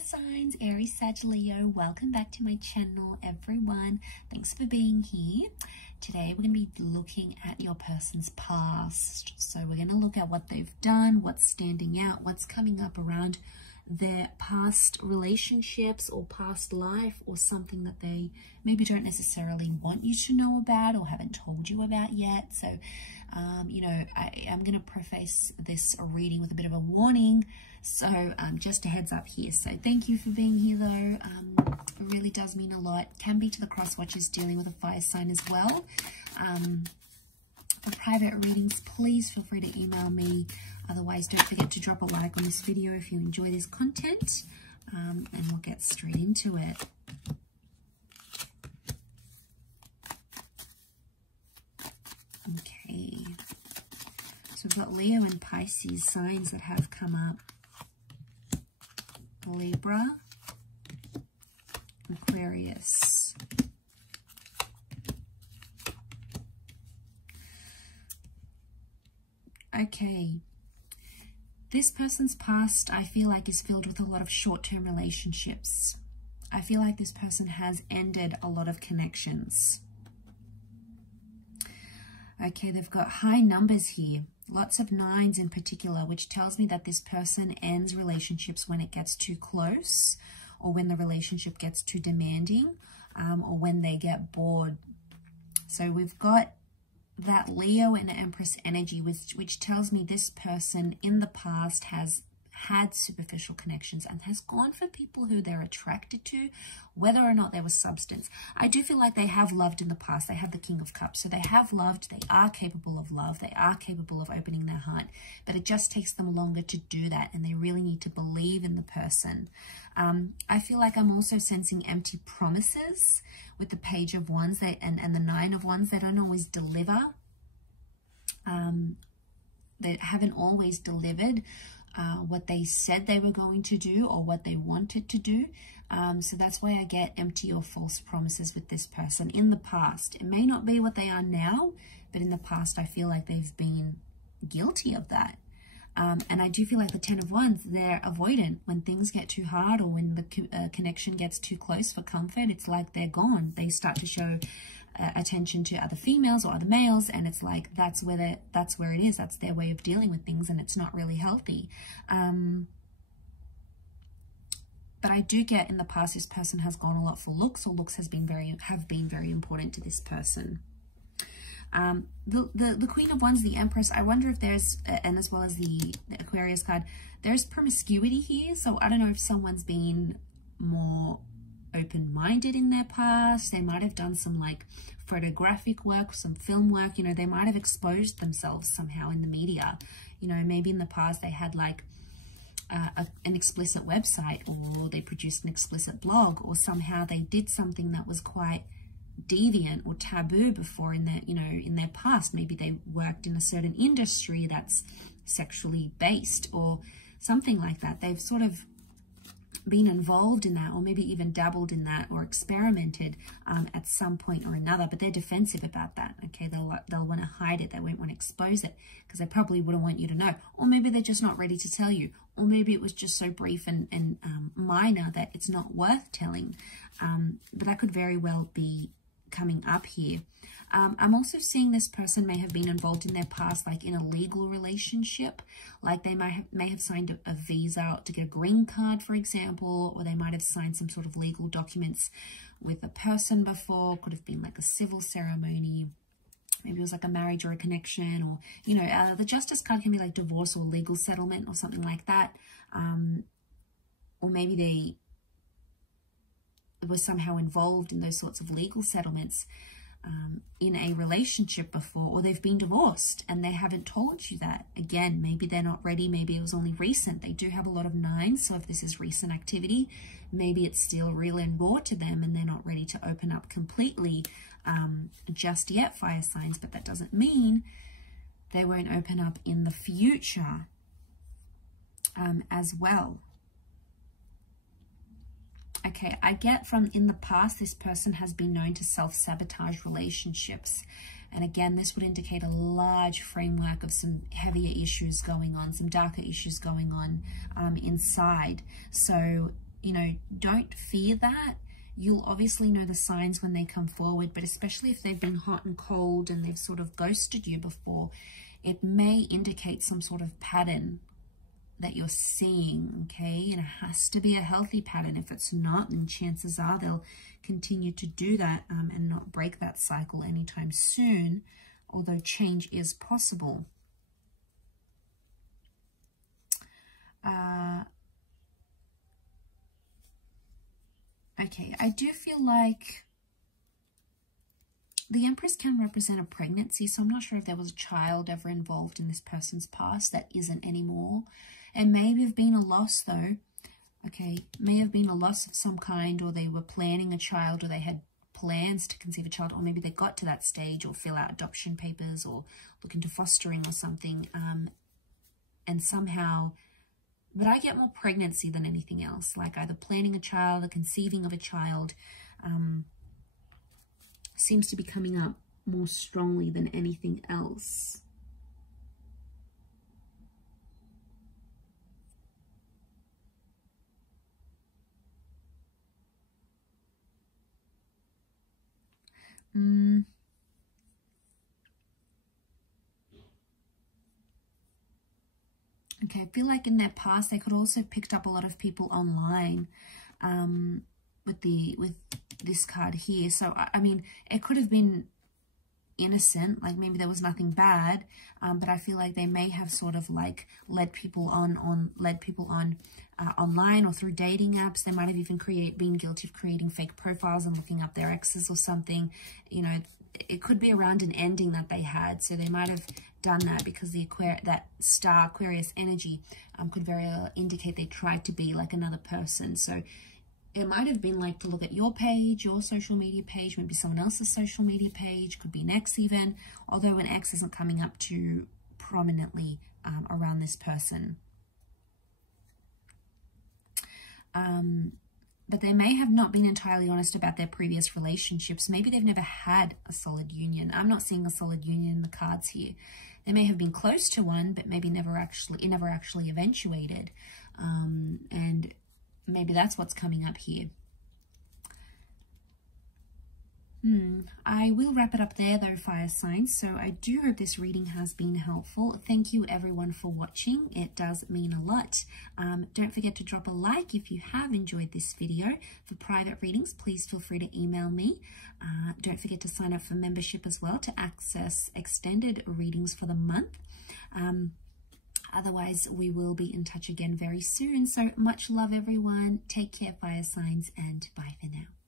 signs, Aries, Sag, Leo. Welcome back to my channel, everyone. Thanks for being here. Today we're going to be looking at your person's past. So we're going to look at what they've done, what's standing out, what's coming up around their past relationships or past life, or something that they maybe don't necessarily want you to know about or haven't told you about yet. So you know, I'm going to preface this reading with a bit of a warning, so just a heads up here. So thank you for being here though. It really does mean a lot. Can be to the cross watchers dealing with a fire sign as well. For private readings, please feel free to email me. Otherwise, don't forget to drop a like on this video if you enjoy this content, and we'll get straight into it. Okay, so we've got Leo and Pisces signs that have come up. Libra, Aquarius. Okay, this person's past, I feel like, is filled with a lot of short-term relationships. I feel like this person has ended a lot of connections. Okay, they've got high numbers here, lots of 9s in particular, which tells me that this person ends relationships when it gets too close, or when the relationship gets too demanding, or when they get bored. So we've got that Leo and Empress energy, which tells me this person in the past has had superficial connections and has gone for people who they're attracted to, whether or not there was substance. I do feel like they have loved in the past. They have the King of Cups. So they have loved, they are capable of love, they are capable of opening their heart, but it just takes them longer to do that, and they really need to believe in the person. I feel like I'm also sensing empty promises with the Page of Wands and the 9 of Wands. They don't always deliver. They haven't always delivered what they said they were going to do or what they wanted to do. So that's why I get empty or false promises with this person in the past. It may not be what they are now, but in the past I feel like they've been guilty of that. And I do feel like the 10 of Wands, they're avoidant. When things get too hard or when the connection gets too close for comfort, it's like they're gone. They start to show attention to other females or other males, and it's like that's where it is. That's their way of dealing with things, and it's not really healthy. But I do get in the past this person has gone a lot for looks, or looks have been very important to this person. The Queen of Wands, the Empress, I wonder if there's, and as well as the Aquarius card, there's promiscuity here. So I don't know if someone's been more open-minded in their past. They might have done some like photographic work, some film work, you know, they might have exposed themselves somehow in the media. You know, maybe in the past they had like an explicit website, or they produced an explicit blog, or somehow they did something that was quite deviant or taboo before in their, you know, in their past. Maybe they worked in a certain industry that's sexually based or something like that. They've sort of been involved in that, or maybe even dabbled in that, or experimented at some point or another, but they're defensive about that. Okay, they'll want to hide it. They won't want to expose it because they probably wouldn't want you to know, or maybe they're just not ready to tell you, or maybe it was just so brief and minor that it's not worth telling. But that could very well be coming up here. I'm also seeing this person may have been involved in their past, like in a legal relationship, like they may have signed a visa to get a green card, for example, or they might have signed some sort of legal documents with a person before. Could have been like a civil ceremony. Maybe it was like a marriage or a connection, or, you know, the Justice card can be like divorce or legal settlement or something like that. Or maybe they were somehow involved in those sorts of legal settlements in a relationship before, or they've been divorced and they haven't told you that. Again, maybe they're not ready. Maybe it was only recent. They do have a lot of 9s, so if this is recent activity, maybe it's still real and raw to them and they're not ready to open up completely just yet, fire signs. But that doesn't mean they won't open up in the future as well. Okay, I get from in the past, this person has been known to self-sabotage relationships. And again, this would indicate a large framework of some heavier issues going on, some darker issues going on inside. So you know, don't fear that. You'll obviously know the signs when they come forward, but especially if they've been hot and cold and they've sort of ghosted you before, it may indicate some sort of pattern that you're seeing, okay? And it has to be a healthy pattern. If it's not, then chances are they'll continue to do that and not break that cycle anytime soon, although change is possible. Okay, I do feel like the Empress can represent a pregnancy, so I'm not sure if there was a child ever involved in this person's past that isn't anymore. It may have been a loss though. Okay, may have been a loss of some kind, or they were planning a child, or they had plans to conceive a child, or maybe they got to that stage, or fill out adoption papers, or look into fostering or something, and somehow... But I get more pregnancy than anything else, like either planning a child or conceiving of a child seems to be coming up more strongly than anything else. Okay, I feel like in their past they could also have picked up a lot of people online with this card here. So I mean, it could have been innocent, like maybe there was nothing bad, but I feel like they may have sort of like led people on online or through dating apps. They might have even been guilty of creating fake profiles and looking up their exes or something. You know, it could be around an ending that they had, so they might have done that because that star Aquarius energy could very well indicate they tried to be like another person. So it might have been like to look at your page, your social media page, maybe someone else's social media page, could be an ex even, although an ex isn't coming up too prominently around this person. But they may have not been entirely honest about their previous relationships. Maybe they've never had a solid union. I'm not seeing a solid union in the cards here. They may have been close to one, but maybe it never actually eventuated. And maybe that's what's coming up here. I will wrap it up there though, fire signs. So I do hope this reading has been helpful. Thank you everyone for watching. It does mean a lot. Don't forget to drop a like if you have enjoyed this video. For private readings, please feel free to email me. Don't forget to sign up for membership as well to access extended readings for the month. Otherwise, we will be in touch again very soon. So much love everyone. Take care, fire signs, and bye for now.